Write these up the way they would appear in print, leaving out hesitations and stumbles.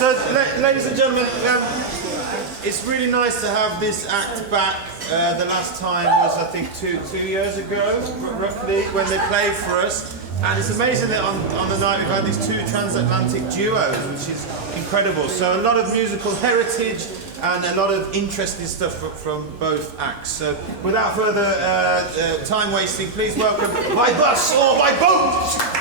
So, ladies and gentlemen, it's really nice to have this act back. The last time was, I think, two years ago, roughly, when they played for us. And it's amazing that on the night we've had these two transatlantic duos, which is incredible. So a lot of musical heritage and a lot of interesting stuff from both acts. So without further time wasting, please welcome by bus or by boat!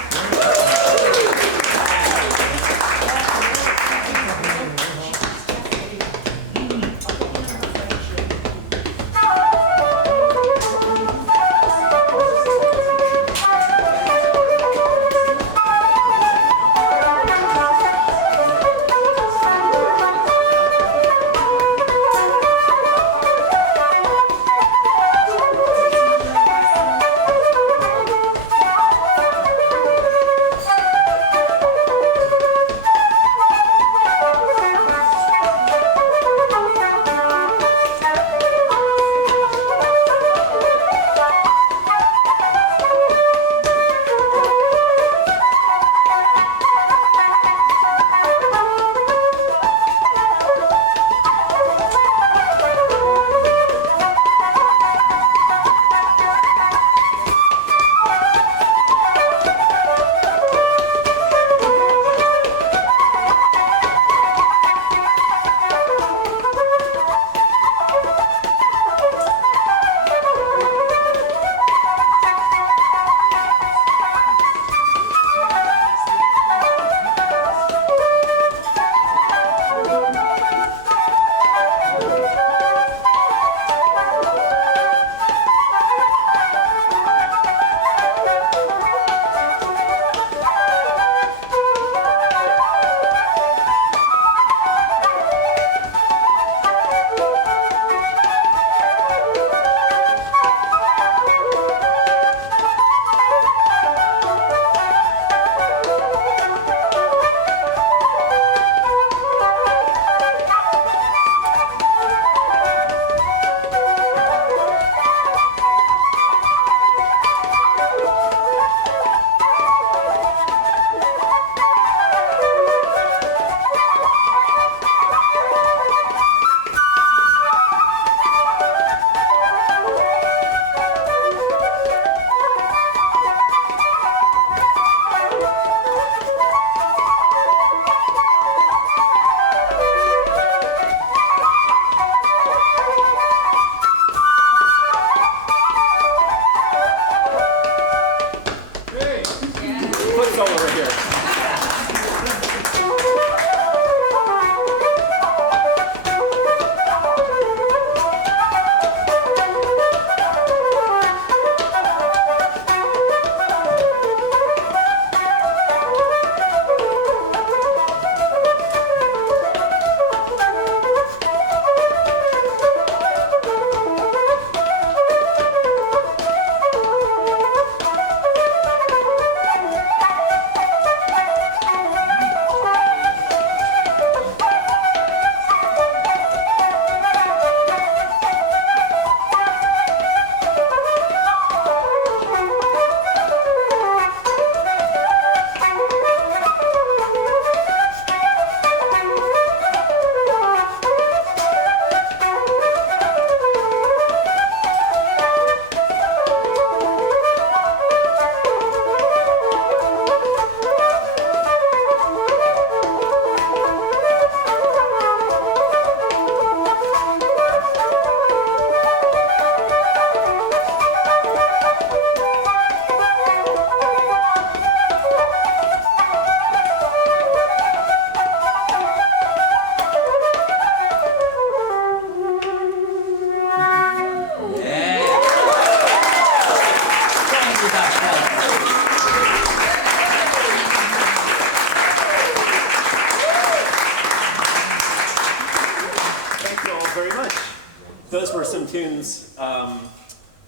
Those were some tunes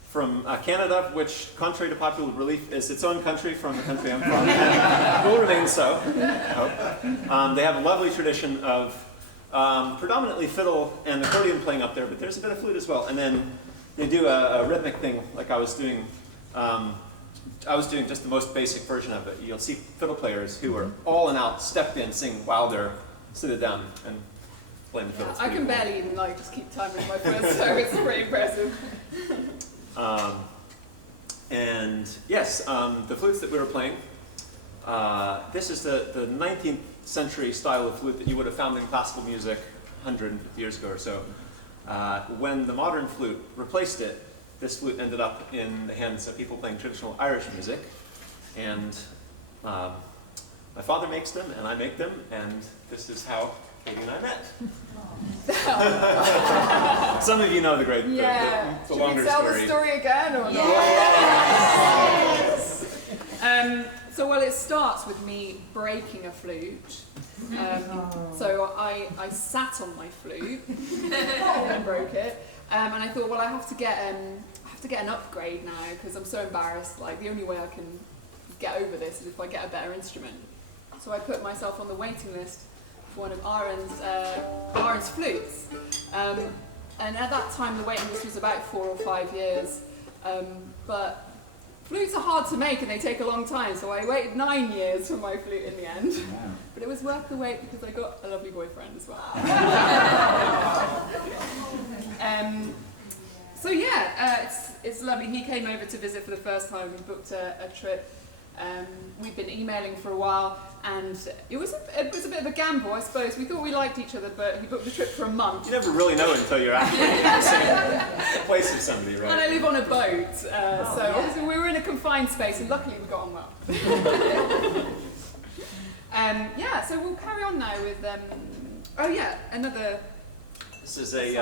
from Canada, which, contrary to popular belief, is its own country from the country I'm from, and will remain so, I hope. They have a lovely tradition of predominantly fiddle and accordion playing up there, but there's a bit of flute as well. And then they do a rhythmic thing, like I was doing just the most basic version of it. You'll see fiddle players who are all and out, stepped in, sing wilder sit it down and play the fiddle. I can barely even like just keep time with my foot, so it's pretty impressive. And yes, the flutes that we were playing, this is the 19th century style of flute that you would have found in classical music 150 years ago or so. When the modern flute replaced it, this flute ended up in the hands of people playing traditional Irish music. And my father makes them, and I make them, and this is how Katie and I met. Some of you know the great, the longer Should we tell story. the story again, or not? Yes. So, well, it starts with me breaking a flute. So I sat on my flute and broke it, and I thought, well, I have to get an upgrade now because I'm so embarrassed. Like, the only way I can get over this is if I get a better instrument. So I put myself on the waiting list for one of Aaron's flutes, and at that time the waiting list was about 4 or 5 years, but flutes are hard to make and they take a long time, so I waited 9 years for my flute in the end. Wow. But it was worth the wait because I got a lovely boyfriend as well. So yeah, it's lovely. He came over to visit for the first time. We booked a trip. We've been emailing for a while, and it was a bit of a gamble, I suppose. We thought we liked each other, but he booked the trip for a month. You never really know until you're actually in the same place as somebody, right? And I live on a boat, so obviously we were in a confined space, and luckily we got on well. Yeah, so we'll carry on now with, another... This is a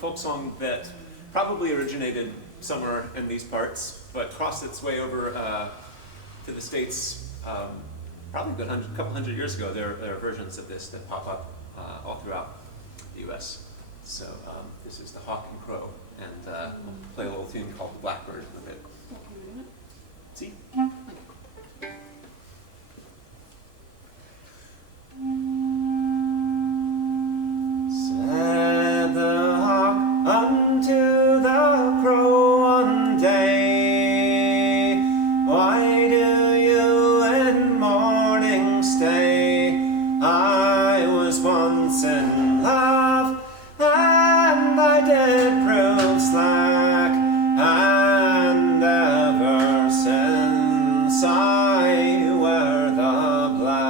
folk song that probably originated somewhere in these parts, but crossed its way over to the States probably a couple hundred years ago. There are versions of this that pop up all throughout the U.S. So this is the Hawk and Crow, and we'll play a little tune called The Blackbird in a bit. See? Said the hawk unto the crow one day, why do you in mourning stay? I was once in love, and I did prove slack, and ever since I wear the black.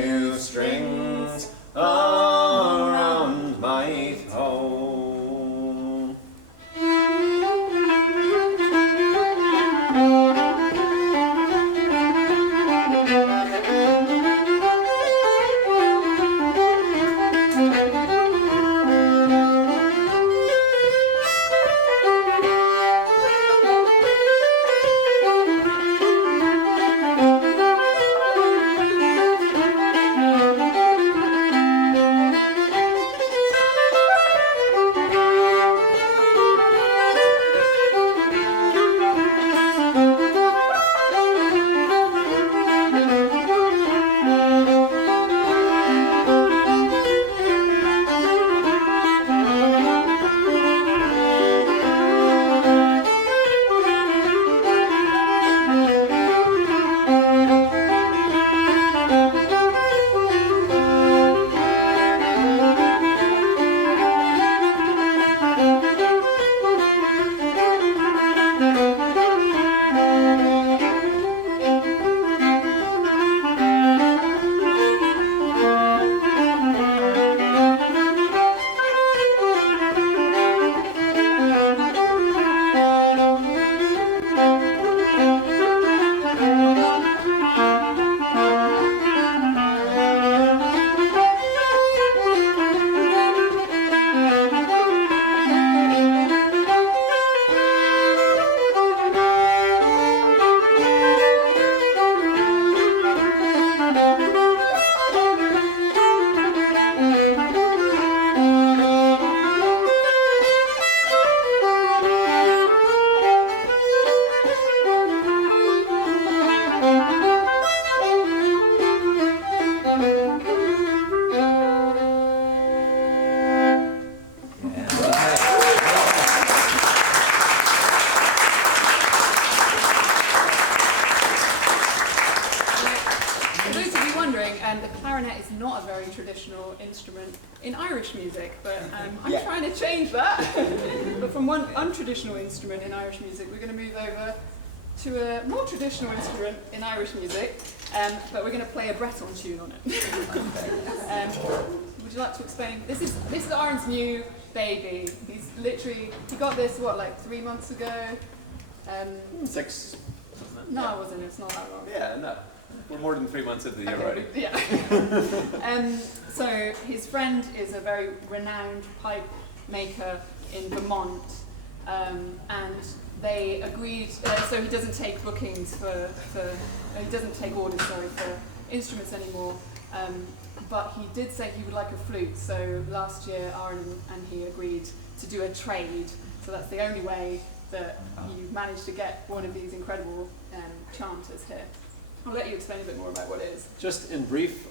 two strings around my throat. The clarinet is not a very traditional instrument in Irish music, but I'm trying to change that. But from one untraditional instrument in Irish music, we're going to move over to a more traditional instrument in Irish music, but we're going to play a Breton tune on it. Would you like to explain? This is Aaron's new baby. He got this, like 3 months ago? 6. No, it wasn't. It's not that long. Yeah, no. We're more than 3 months into the year already. Yeah. So his friend is a very renowned pipe maker in Vermont, and they agreed. So he doesn't take bookings he doesn't take orders, for instruments anymore. But he did say he would like a flute. So last year, Aaron and he agreed to do a trade. So that's the only way that you managed to get one of these incredible chanters here. I'll let you explain a bit more about what it is. Just in brief,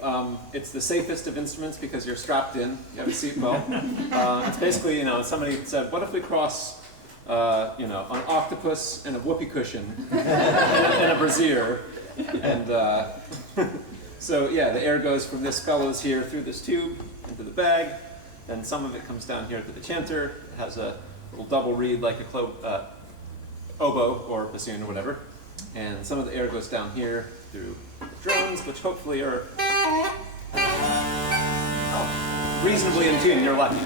it's the safest of instruments because you're strapped in. You have a seatbelt. It's basically, somebody said, what if we cross, an octopus and a whoopee cushion and a brassiere, and so the air goes from this bellows here through this tube into the bag, then some of it comes down here to the chanter. It has a little double reed like a oboe or bassoon or whatever, and some of the air goes down here through the drums, which hopefully are reasonably in tune. You're lucky.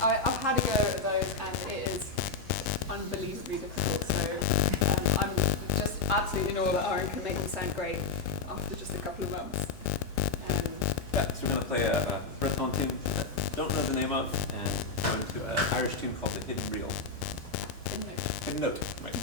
I've had a go at those, and it is unbelievably difficult. So I'm just absolutely in awe that Aaron can make them sound great after just a couple of months. So we're going to play a Breton tune that I don't know the name of, and go into an Irish tune called the Hidden Reel. Hidden Note. Right.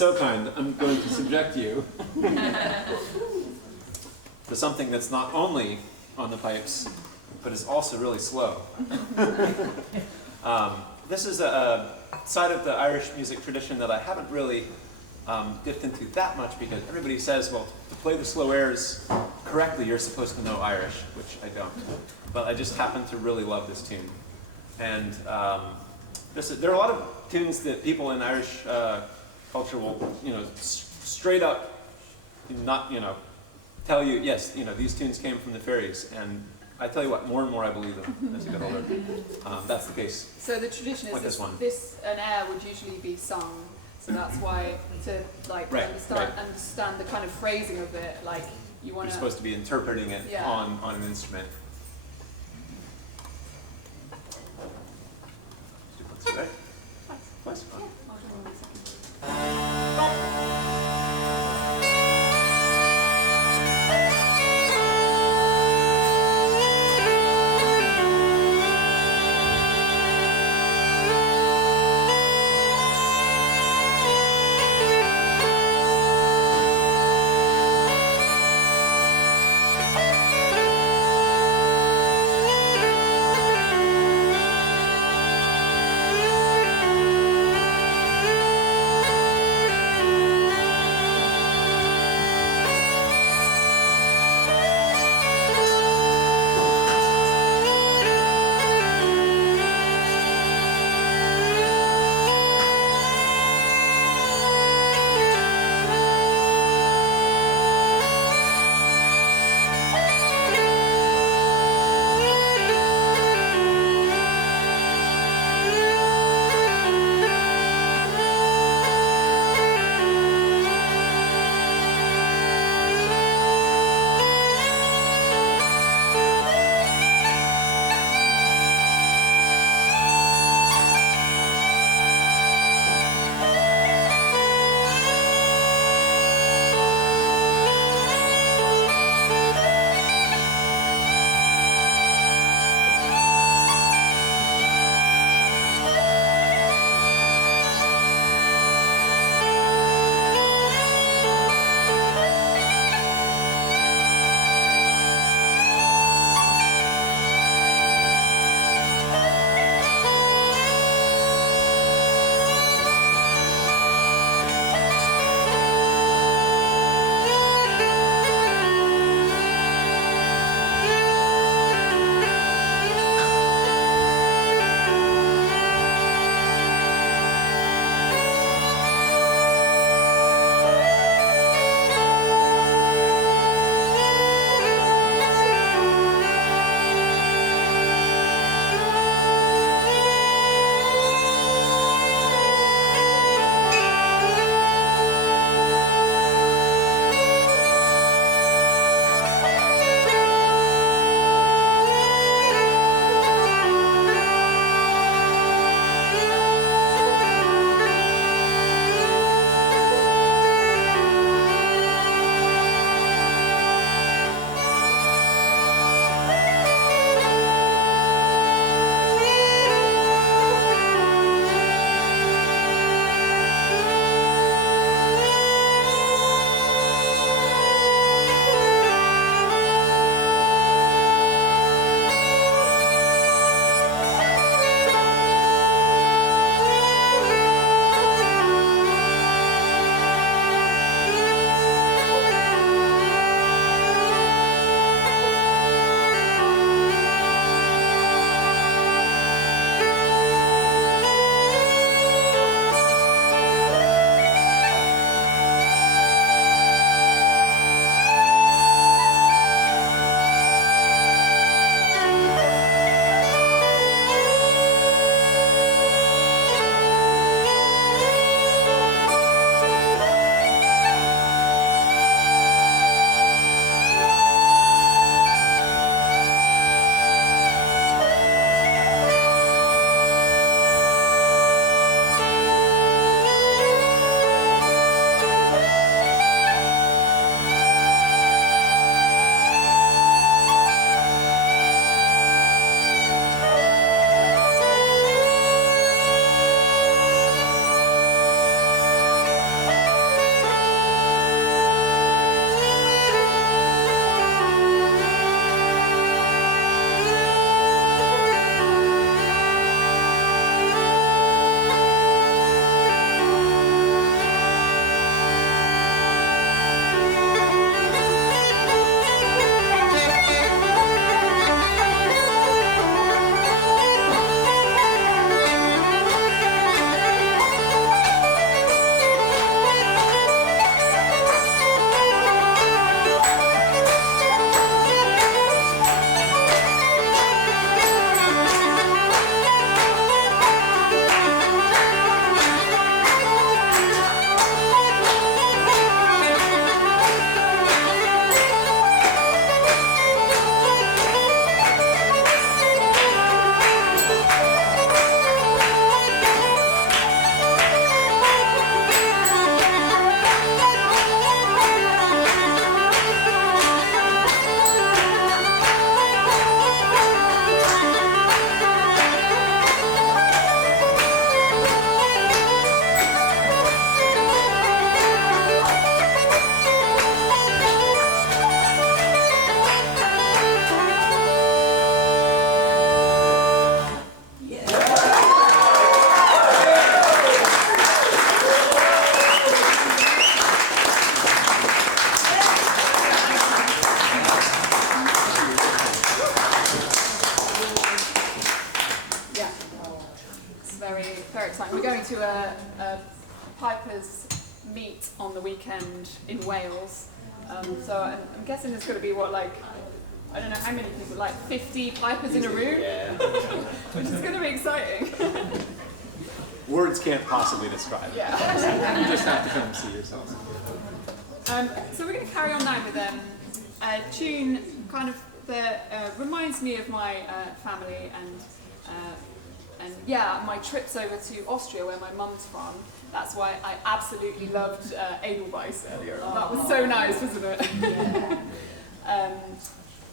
so kind, I'm going to subject you to something that's not only on the pipes, but is also really slow. This is a side of the Irish music tradition that I haven't really dipped into that much, because everybody says, well, to play the slow airs correctly, you're supposed to know Irish, which I don't. But I just happen to really love this tune. And there are a lot of tunes that people in Irish culture will, straight up not, tell you, yes, these tunes came from the fairies. And I tell you what, more and more I believe them as you get older. That's the case. So the tradition is an air would usually be sung. So that's why to understand the kind of phrasing of it, like you're supposed to be interpreting it on an instrument. Right? Nice. on the weekend in Wales. So I'm guessing there's going to be I don't know how many people, like 50 pipers in a room, which is going to be exciting. Words can't possibly describe. Yeah. You just have to come and see yourselves. So we're going to carry on now with a tune kind of that reminds me of my family and yeah, my trips over to Austria where my mum's from. That's why I absolutely loved Edelweiss earlier. That was so nice, wasn't it?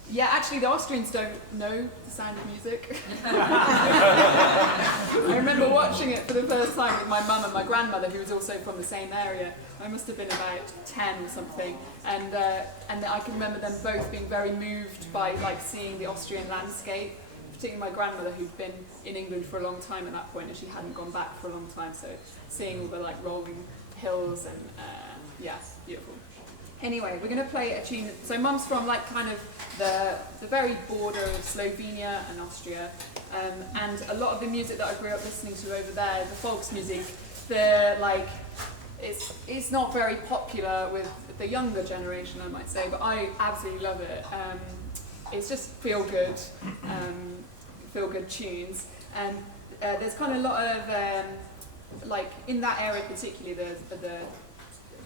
Yeah, actually the Austrians don't know the sound of music. I remember watching it for the first time with my mum and my grandmother, who was also from the same area. I must have been about 10 or something, and I can remember them both being very moved by seeing the Austrian landscape, particularly my grandmother, who'd been in England for a long time at that point, and she hadn't gone back for a long time, so seeing all the rolling hills and yeah, beautiful. Anyway, we're going to play a tune. So Mum's from kind of the very border of Slovenia and Austria, and a lot of the music that I grew up listening to over there, the Volksmusik, it's not very popular with the younger generation, I might say, but I absolutely love it. It's just feel good tunes, and there's kind of a lot of in that area particularly, the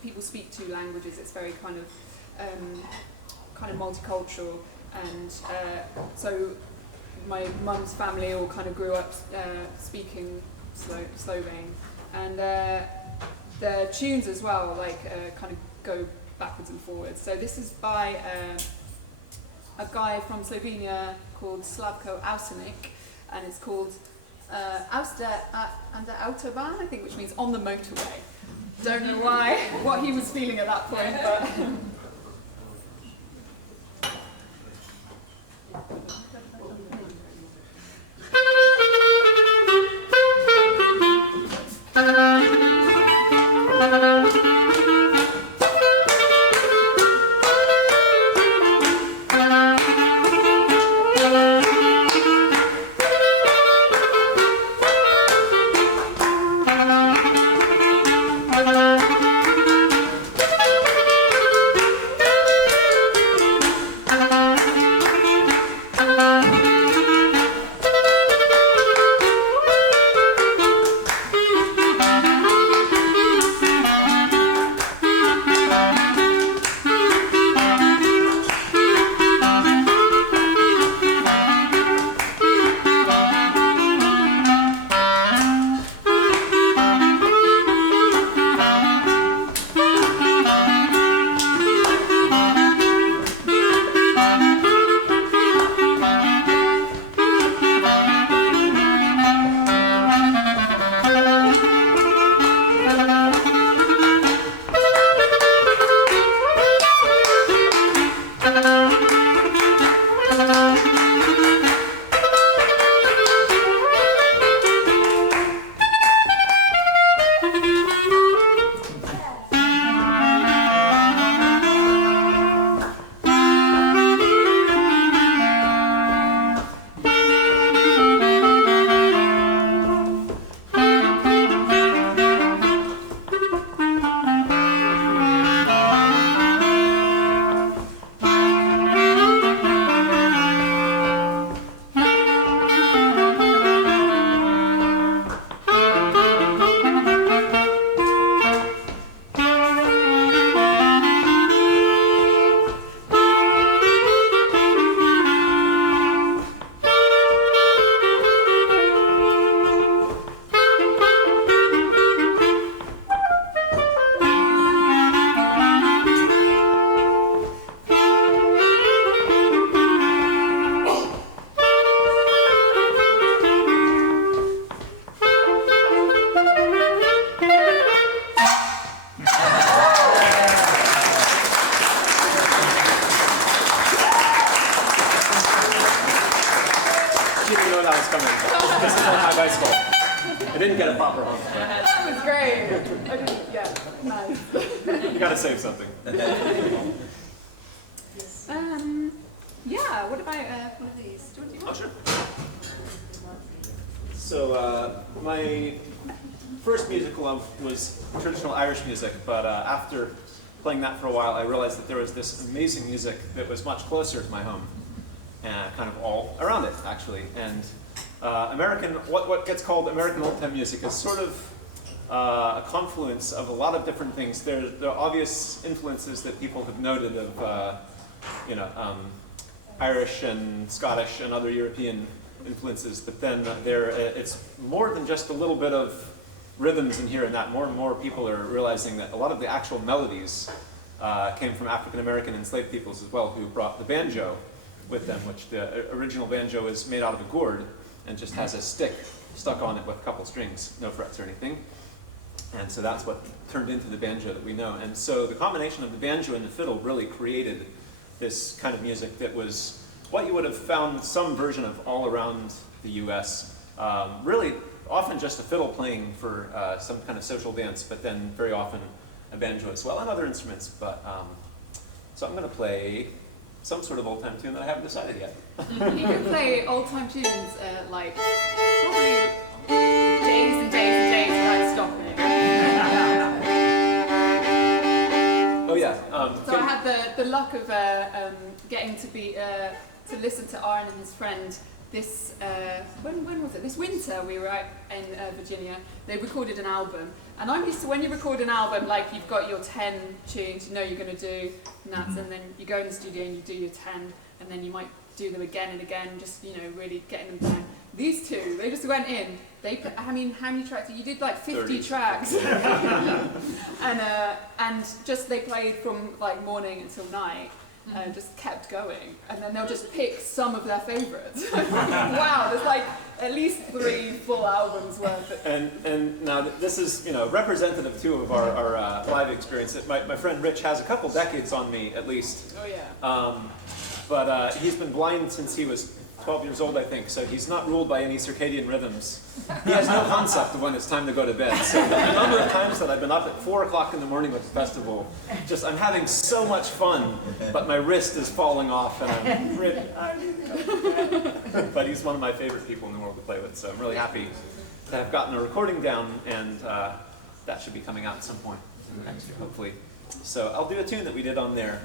people speak two languages. It's very kind of multicultural, and so my mum's family all kind of grew up speaking Slovene, and the tunes as well kind of go backwards and forwards. So this is by a guy from Slovenia called Slavko Ausenik, and it's called Aus der Autobahn, I think, which means on the motorway. Don't know what he was feeling at that point, but I didn't get a proper home. That was great. I didn't, yeah, nice. You gotta save something. Yeah, what about one of these? Do you want Oh, sure. So, my first musical love was traditional Irish music, but after playing that for a while, I realized that there was this amazing music that was much closer to my home, and kind of all around it, actually. And what gets called American old time music is sort of a confluence of a lot of different things. There are obvious influences that people have noted of, Irish and Scottish and other European influences, but then it's more than just a little bit of rhythms in here and that. More and more people are realizing that a lot of the actual melodies came from African American enslaved peoples as well, who brought the banjo with them, which the original banjo is made out of a gourd and just has a stick stuck on it with a couple strings, no frets or anything. And so that's what turned into the banjo that we know. And so the combination of the banjo and the fiddle really created this kind of music that was what you would have found some version of all around the US. Really often just a fiddle playing for some kind of social dance, but then very often a banjo as well, and other instruments. But so I'm going to play some sort of old-time tune that I haven't decided yet. You can play old-time tunes like probably days and days and days without stopping. Oh yeah. So I had the luck of getting to be to listen to Aaron and his friend this when was it? This winter we were out in Virginia. They recorded an album, and I'm used to when you record an album, like you've got your 10 tunes you know you're going to do, and then you go in the studio and you do your 10, and then you might do them again and again, just really getting them down. These two, they just went in. They put, how many tracks? You did like 50 30. tracks, and just they played from like morning until night. Just kept going, and then they'll just pick some of their favourites. Wow, there's like at least 3 full albums worth. And now this is representative too of our live experience. My friend Rich has a couple decades on me at least. Oh yeah. But he's been blind since he was 12 years old, I think, so he's not ruled by any circadian rhythms. He has no concept of when it's time to go to bed. So the number of times that I've been up at 4 o'clock in the morning with the festival, I'm having so much fun, but my wrist is falling off and I'm really, I need to go to bed. But he's one of my favorite people in the world to play with, so I'm really happy to have gotten a recording down, and that should be coming out at some point next year, hopefully. So I'll do a tune that we did on there.